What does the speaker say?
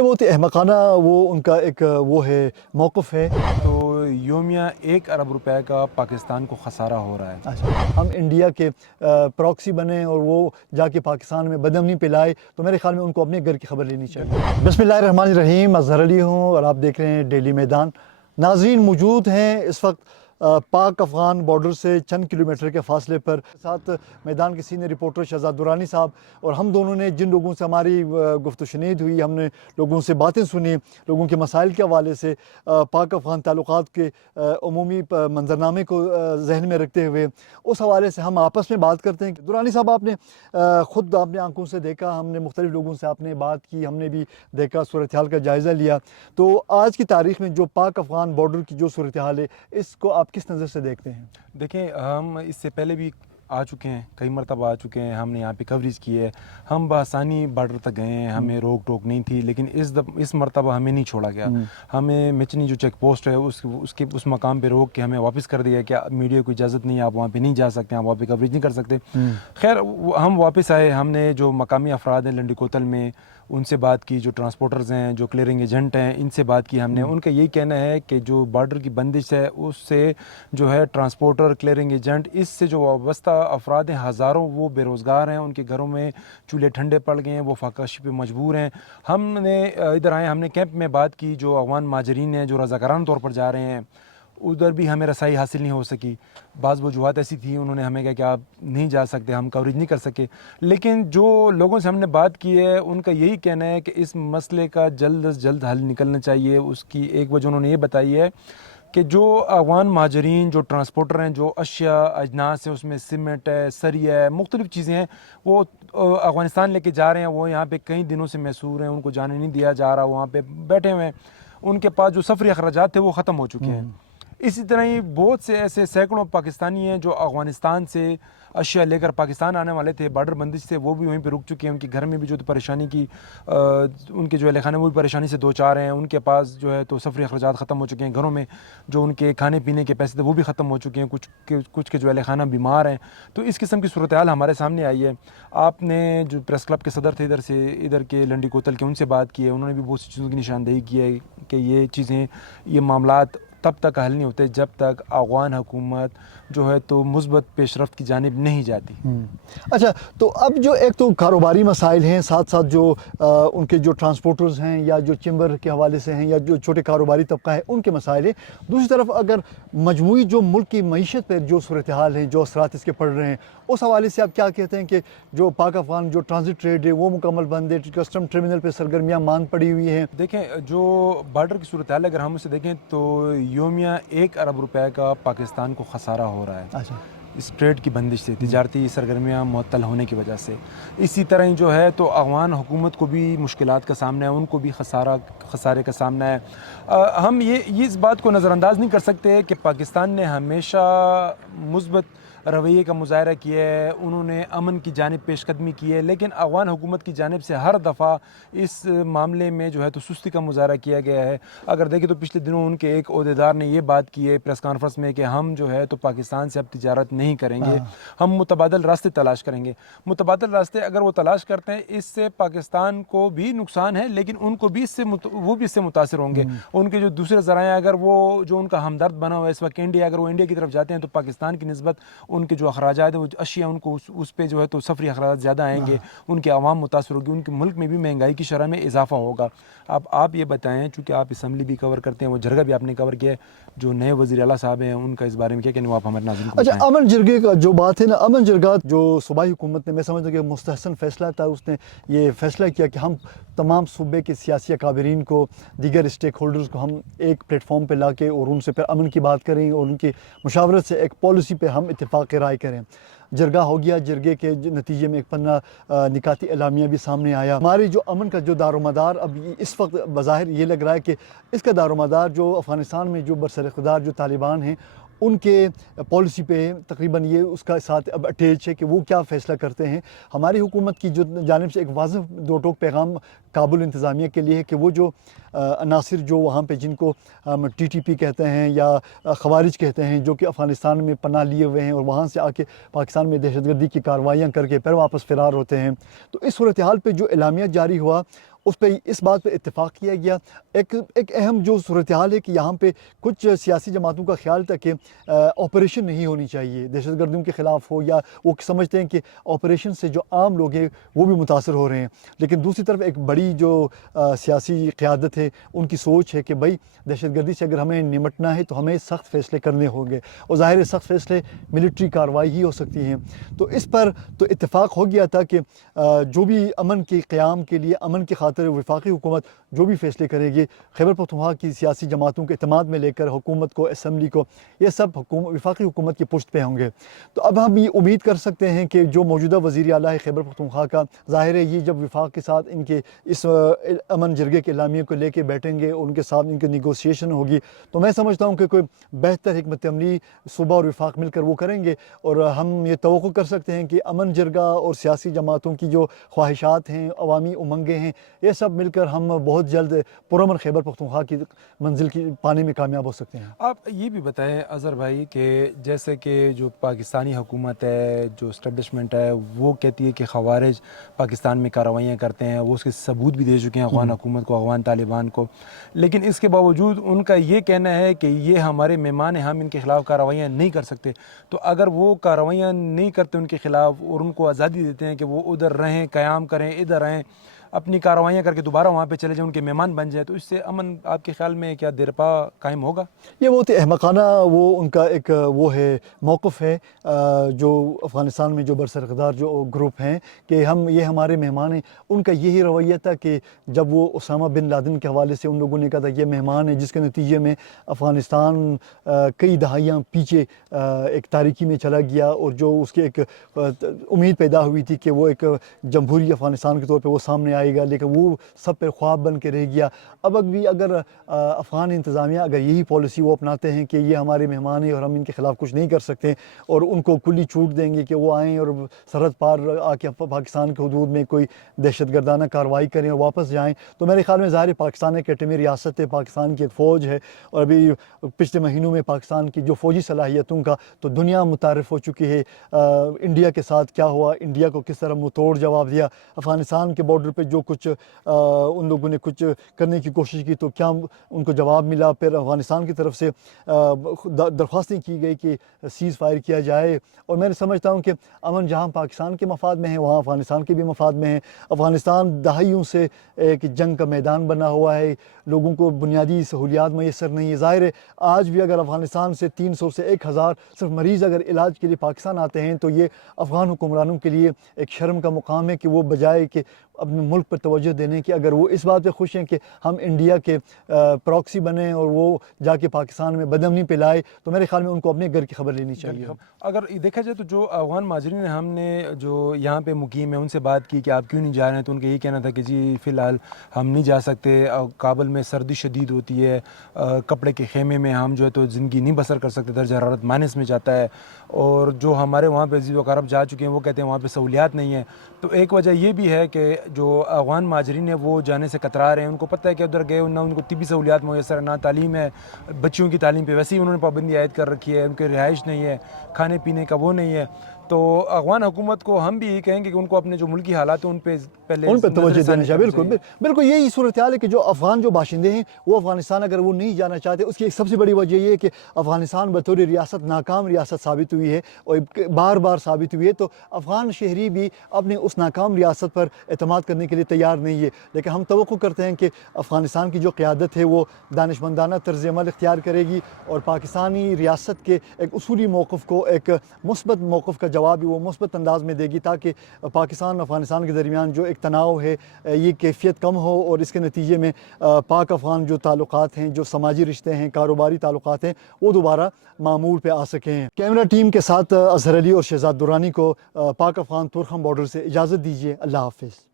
یہ بہت ہی احمقانہ وہ ان کا ایک وہ ہے موقف ہے. تو یومیہ 1 ارب روپے کا پاکستان کو خسارہ ہو رہا ہے. اچھا ہم انڈیا کے پراکسی بنے اور وہ جا کے پاکستان میں بدامنی پھیلائے تو میرے خیال میں ان کو اپنے گھر کی خبر لینی چاہیے. بسم اللہ الرحمن الرحیم. اظہر علی ہوں اور آپ دیکھ رہے ہیں ڈیلی میدان. ناظرین موجود ہیں اس وقت پاک افغان بارڈر سے چند کلومیٹر کے فاصلے پر. ساتھ میدان کے سینئر رپورٹر شہزاد درانی صاحب اور ہم دونوں نے جن لوگوں سے ہماری گفت و شنید ہوئی, ہم نے لوگوں سے باتیں سنی لوگوں کے مسائل کے حوالے سے, پاک افغان تعلقات کے عمومی منظرنامے کو ذہن میں رکھتے ہوئے اس حوالے سے ہم آپس میں بات کرتے ہیں. درانی صاحب آپ نے خود اپنے آنکھوں سے دیکھا, ہم نے مختلف لوگوں سے آپ نے بات کی, ہم نے بھی دیکھا, صورتحال کا جائزہ لیا. تو آج کی تاریخ میں جو پاک افغان بارڈر کی جو صورتحال ہے اس کو آپ کس نظر سے دیکھتے ہیں؟ دیکھیں ہم اس سے پہلے بھی آ چکے ہیں, کئی مرتبہ آ چکے ہیں, ہم نے یہاں پہ کوریج کی ہے, ہم بآسانی بارڈر تک گئے ہیں, ہمیں روک ٹوک نہیں تھی, لیکن اس مرتبہ ہمیں نہیں چھوڑا گیا. ہمیں مچنی جو چیک پوسٹ ہے اس مقام پہ روک کے ہمیں واپس کر دیا کہ میڈیا کو اجازت نہیں ہے, آپ وہاں پہ نہیں جا سکتے, آپ وہاں پہ کوریج نہیں کر سکتے. خیر ہم واپس آئے, ہم نے جو مقامی افراد ہیں لنڈی کوتل میں ان سے بات کی, جو ٹرانسپورٹرز ہیں, جو کلیئرنگ ایجنٹ ہیں, ان سے بات کی ہم نے. ان کا یہی کہنا ہے کہ جو بارڈر کی بندش ہے اس سے جو ہے ٹرانسپورٹر, کلیئرنگ ایجنٹ, اس سے جو وابستہ افراد ہیں ہزاروں وہ بے روزگار ہیں, ان کے گھروں میں چولہے ٹھنڈے پڑ گئے ہیں, وہ فاقہ پہ مجبور ہیں. ہم نے ادھر آئے, ہم نے کیمپ میں بات کی, جو افغان مہاجرین ہیں جو رضاکارانہ طور پر جا رہے ہیں ادھر بھی ہمیں رسائی حاصل نہیں ہو سکی. بعض وجوہات ایسی تھی, انہوں نے ہمیں کہا کہ آپ نہیں جا سکتے, ہم کوریج نہیں کر سکے. لیکن جو لوگوں سے ہم نے بات کی ہے ان کا یہی کہنا ہے کہ اس مسئلے کا جلد از جلد حل نکلنا چاہیے. اس کی ایک وجہ انہوں نے یہ بتائی ہے کہ جو افغان مہاجرین, جو ٹرانسپورٹر ہیں, جو اشیاء اجناس ہیں, اس میں سیمنٹ ہے, سری ہے, مختلف چیزیں ہیں, وہ افغانستان لے کے جا رہے ہیں. وہ یہاں پہ کئی دنوں سے محصور ہیں, ان کو جانے نہیں دیا جا رہا, وہاں پہ بیٹھے ہوئے ہیں. ان کے پاس جو سفری اخراجات تھے وہ ختم ہو چکے ہیں. اسی طرح ہی بہت سے ایسے سینکڑوں پاکستانی ہیں جو افغانستان سے اشیاء لے کر پاکستان آنے والے تھے بارڈر بندش سے, وہ بھی وہیں پہ رک چکے ہیں. ان کے گھر میں بھی جو پریشانی کی, ان کے جو اہل خانہ وہ بھی پریشانی سے دو چار ہیں. ان کے پاس جو ہے تو سفری اخراجات ختم ہو چکے ہیں. گھروں میں جو ان کے کھانے پینے کے پیسے تھے وہ بھی ختم ہو چکے ہیں. کچھ کے جو اہل خانہ بیمار ہیں. تو اس قسم کی صورتحال ہمارے سامنے آئی ہے. آپ نے جو پریس کلب کے صدر تھے ادھر کے لنڈی کوتل کے, ان سے بات کی ہے, انہوں نے بھی بہت سی چیزوں کی نشاندہی کی ہے کہ یہ چیزیں, یہ معاملات تب تک حل نہیں ہوتے جب تک افغان حکومت جو ہے تو مثبت پیش رفت کی جانب نہیں جاتی. اچھا تو اب جو ایک تو کاروباری مسائل ہیں, ساتھ ساتھ جو ان کے جو ٹرانسپورٹرز ہیں یا جو چیمبر کے حوالے سے ہیں یا جو چھوٹے کاروباری طبقہ ہے ان کے مسائل ہیں. دوسری طرف اگر مجموعی جو ملک کی معیشت پہ جو صورتحال ہیں, جو اثرات اس کے پڑ رہے ہیں, اس حوالے سے آپ کیا کہتے ہیں کہ جو پاک افغان جو ٹرانزٹ ٹریڈ ہے وہ مکمل بند ہے, کسٹم ٹرمینل پہ سرگرمیاں ماند پڑی ہوئی ہیں؟ دیکھیں جو بارڈر کی صورتحال اگر ہم اسے دیکھیں تو یومیہ 1 ارب روپے کا پاکستان کو خسارہ ہو رہا ہے. اچھا اس ٹریڈ کی بندش سے, تجارتی سرگرمیاں معطل ہونے کی وجہ سے. اسی طرح ہی جو ہے تو افغان حکومت کو بھی مشکلات کا سامنا ہے, ان کو بھی خسارے کا سامنا ہے. ہم یہ اس بات کو نظر انداز نہیں کر سکتے کہ پاکستان نے ہمیشہ مثبت رویے کا مظاہرہ کیا ہے, انہوں نے امن کی جانب پیش قدمی کی ہے, لیکن افغان حکومت کی جانب سے ہر دفعہ اس معاملے میں جو ہے تو سستی کا مظاہرہ کیا گیا ہے. اگر دیکھیں تو پچھلے دنوں ان کے ایک عہدیدار نے یہ بات کی ہے پریس کانفرنس میں کہ ہم جو ہے تو پاکستان سے اب تجارت نہیں کریں گے, ہم متبادل راستے تلاش کریں گے. متبادل راستے اگر وہ تلاش کرتے ہیں اس سے پاکستان کو بھی نقصان ہے, لیکن ان کو بھی وہ بھی اس سے متاثر ہوں گے. ان کے جو دوسرے ذرائع اگر وہ جو ان کا ہمدرد بنا ہوا ہے اس وقت انڈیا, اگر وہ انڈیا کی طرف جاتے ہیں تو پاکستان کی نسبت ان کے جو اخراجات ہیں وہ اشیاء ان کو اس پہ جو ہے تو سفری اخراجات زیادہ آئیں گے, ان کے عوام متاثر ہوگی, ان کے ملک میں بھی مہنگائی کی شرح میں اضافہ ہوگا. اب آپ یہ بتائیں, چونکہ آپ اسمبلی بھی کور کرتے ہیں, وہ جرگہ بھی آپ نے کور کیا ہے, جو نئے وزیر اعلیٰ صاحب ہیں ان کا اس بارے میں کیا کہنا ہے, وہ آپ ہمارے ناظرین کو بتائیں. اچھا امن جرگے کا جو بات ہے نا, امن جرگہ جو صوبائی حکومت نے, میں سمجھتا ہوں کہ مستحسن فیصلہ تھا, اس نے یہ فیصلہ کیا کہ ہم تمام صوبے کے سیاسی اکابرین کو, دیگر اسٹیک ہولڈرز کو ہم ایک پلیٹ فارم پہ لا کے اور ان سے پھر امن کی بات کریں اور ان کی مشاورت سے ایک پالیسی پہ ہم اتفاق رائے کریں. جرگہ ہو گیا, جرگے کے نتیجے میں ایک پنہ نکاتی اعلامیہ بھی سامنے آیا. ہماری جو امن کا جو دار و مدار اب اس وقت بظاہر یہ لگ رہا ہے کہ اس کا دار و مدار جو افغانستان میں جو برسر اقتدار جو طالبان ہیں ان کے پالیسی پہ تقریباً یہ اس کا ساتھ اب اٹیچ ہے کہ وہ کیا فیصلہ کرتے ہیں. ہماری حکومت کی جو جانب سے ایک واضح دو ٹوک پیغام کابل انتظامیہ کے لیے ہے کہ وہ جو عناصر جو وہاں پہ جن کو ہم ٹی ٹی پی کہتے ہیں یا خوارج کہتے ہیں, جو کہ افغانستان میں پناہ لیے ہوئے ہیں اور وہاں سے آ کے پاکستان میں دہشت گردی کی کارروائیاں کر کے پھر واپس فرار ہوتے ہیں, تو اس صورتحال پہ جو اعلامیہ جاری ہوا اس پہ اس بات پہ اتفاق کیا گیا. ایک اہم جو صورتحال ہے کہ یہاں پہ کچھ سیاسی جماعتوں کا خیال تھا کہ آپریشن نہیں ہونی چاہیے دہشت گردیوں کے خلاف ہو, یا وہ سمجھتے ہیں کہ آپریشن سے جو عام لوگ ہیں وہ بھی متاثر ہو رہے ہیں. لیکن دوسری طرف ایک بڑی جو سیاسی قیادت ہے ان کی سوچ ہے کہ بھائی دہشت گردی سے اگر ہمیں نمٹنا ہے تو ہمیں سخت فیصلے کرنے ہوں گے, اور ظاہر ہے سخت فیصلے ملٹری کارروائی ہی ہو سکتی ہیں. تو اس پر تو اتفاق ہو گیا تھا کہ جو بھی امن کے قیام کے لیے, امن کی خاطر وفاقی حکومت جو بھی فیصلے کرے گی خیبر پختونخوا کی سیاسی جماعتوں کے اعتماد میں لے کر حکومت کو, اسمبلی کو, یہ سب وفاقی حکومت کی پشت پہ ہوں گے. تو اب ہم یہ امید کر سکتے ہیں کہ جو موجودہ وزیر اعلیٰ ہے خیبر پختونخوا کا, ظاہر ہے یہ جب وفاق کے ساتھ ان کے اس امن جرگے کے اعلامیے کو لے کے بیٹھیں گے, ان کے ساتھ ان کی نیگوسیشن ہوگی, تو میں سمجھتا ہوں کہ کوئی بہتر حکمت عملی صوبہ اور وفاق مل کر وہ کریں گے. اور ہم یہ توقع کر سکتے ہیں کہ امن جرگہ اور سیاسی جماعتوں کی جو خواہشات ہیں, عوامی امنگیں ہیں, یہ سب مل کر ہم بہت جلد پرامن خیبر پختونخوا کی منزل کی پانے میں کامیاب ہو سکتے ہیں. آپ یہ بھی بتائیں اظہر بھائی کہ جیسے کہ جو پاکستانی حکومت ہے, جو اسٹیبلشمنٹ ہے, وہ کہتی ہے کہ خوارج پاکستان میں کارروائیاں کرتے ہیں, وہ اس کے ثبوت بھی دے چکے ہیں افغان حکومت کو, افغان طالبان کو, لیکن اس کے باوجود ان کا یہ کہنا ہے کہ یہ ہمارے مہمان ہیں, ہم ان کے خلاف کارروائیاں نہیں کر سکتے. تو اگر وہ کارروائیاں نہیں کرتے ان کے خلاف اور ان کو آزادی دیتے ہیں کہ وہ ادھر رہیں, قیام کریں, ادھر رہیں, اپنی کارروائیاں کر کے دوبارہ وہاں پہ چلے جائیں, ان کے مہمان بن جائیں, تو اس سے امن آپ کے خیال میں کیا دیرپا قائم ہوگا؟ یہ بہت ہی احمقانہ وہ ان کا ایک وہ ہے موقف ہے جو افغانستان میں جو برسر اقتدار جو گروپ ہیں کہ ہم یہ ہمارے مہمان ہیں. ان کا یہی رویہ تھا کہ جب وہ اسامہ بن لادن کے حوالے سے ان لوگوں نے کہا تھا یہ مہمان ہے, جس کے نتیجے میں افغانستان کئی دہائیاں پیچھے ایک تاریکی میں چلا گیا, اور جو اس کی ایک امید پیدا ہوئی تھی کہ وہ ایک جمہوری افغانستان کے طور پہ وہ سامنے آئے گا, لیکن وہ سب پہ خواب بن کے رہ گیا. اب بھی اگر افغان انتظامیہ اگر یہی پالیسی وہ اپناتے ہیں کہ یہ ہمارے مہمان ہیں اور ہم ان کے خلاف کچھ نہیں کر سکتے, اور ان کو کلی چھوٹ دیں گے کہ وہ آئیں اور سرحد پار آ کے پاکستان کے حدود میں کوئی دہشت گردانہ کارروائی کریں اور واپس جائیں, تو میرے خیال میں ظاہر پاکستان ایک ایٹمی ریاست ہے, پاکستان کی ایک فوج ہے, اور ابھی پچھلے مہینوں میں پاکستان کی جو فوجی صلاحیتوں کا تو دنیا متعارف ہو چکی ہے. انڈیا کے ساتھ کیا ہوا, انڈیا کو کس طرح منہ توڑ جواب دیا, افغانستان کے بارڈر پہ جو کچھ ان لوگوں نے کچھ کرنے کی کوشش کی تو کیا ان کو جواب ملا. پھر افغانستان کی طرف سے درخواستیں کی گئی کہ سیز فائر کیا جائے, اور میں سمجھتا ہوں کہ امن جہاں پاکستان کے مفاد میں ہے وہاں افغانستان کے بھی مفاد میں ہے. افغانستان دہائیوں سے ایک جنگ کا میدان بنا ہوا ہے, لوگوں کو بنیادی سہولیات میسر نہیں ہے. ظاہر ہے آج بھی اگر افغانستان سے 300 سے 1000 صرف مریض اگر علاج کے لیے پاکستان آتے ہیں تو یہ افغان حکمرانوں کے لیے ایک شرم کا مقام ہے کہ وہ بجائے کہ اپنے ملک پر توجہ دینے کی, اگر وہ اس بات پہ خوش ہیں کہ ہم انڈیا کے پراکسی بنیں اور وہ جا کے پاکستان میں بدامنی پہ لائے, تو میرے خیال میں ان کو اپنے گھر کی خبر لینی چاہیے. اگر دیکھا جائے تو جو افغان مہاجرین ہم نے جو یہاں پہ مقیم ہیں ان سے بات کی کہ آپ کیوں نہیں جا رہے ہیں, تو ان کا یہ کہنا تھا کہ جی فی الحال ہم نہیں جا سکتے, کابل میں سردی شدید ہوتی ہے, کپڑے کے خیمے میں ہم جو ہے تو زندگی نہیں بسر کر سکتے, درجہ حرارت مائنس میں جاتا ہے, اور جو ہمارے وہاں پہ عزیز و اقارب جا چکے ہیں وہ کہتے ہیں وہاں پہ سہولیات نہیں ہیں. تو ایک وجہ یہ بھی ہے کہ جو افغان مہاجرین ہیں وہ جانے سے کترا رہے ہیں, ان کو پتہ ہے کہ ادھر گئے نہ ان کو طبی سہولیات میسر ہے, نہ تعلیم ہے, بچیوں کی تعلیم پہ ویسے ہی انہوں نے پابندی عائد کر رکھی ہے, ان کے رہائش نہیں ہے, کھانے پینے کا وہ نہیں ہے. تو افغان حکومت کو ہم بھی یہی کہیں گے کہ ان کو اپنے جو ملکی حالات ہیں ان پہ پہلے توجہ دینا چاہیے. بالکل یہی صورتحال ہے کہ جو افغان جو باشندے ہیں وہ افغانستان اگر وہ نہیں جانا چاہتے, اس کی ایک سب سے بڑی وجہ یہ ہے کہ افغانستان بطور ریاست ناکام ریاست ثابت ہوئی ہے اور بار بار ثابت ہوئی ہے. تو افغان شہری بھی اپنے اس ناکام ریاست پر اعتماد کرنے کے لیے تیار نہیں ہے, لیکن ہم توقع کرتے ہیں کہ افغانستان کی جو قیادت ہے وہ دانشمندانہ طرز عمل اختیار کرے گی اور پاکستانی ریاست کے ایک اصولی موقف کو ایک مثبت موقف کا جواب بھی وہ مثبت انداز میں دے گی, تاکہ پاکستان افغانستان کے درمیان جو ایک تناؤ ہے یہ کیفیت کم ہو, اور اس کے نتیجے میں پاک افغان جو تعلقات ہیں, جو سماجی رشتے ہیں, کاروباری تعلقات ہیں, وہ دوبارہ معمول پہ آ سکیں. کیمرہ ٹیم کے ساتھ اظہر علی اور شہزاد درانی کو پاک افغان تورخم بارڈر سے اجازت دیجیے. اللہ حافظ.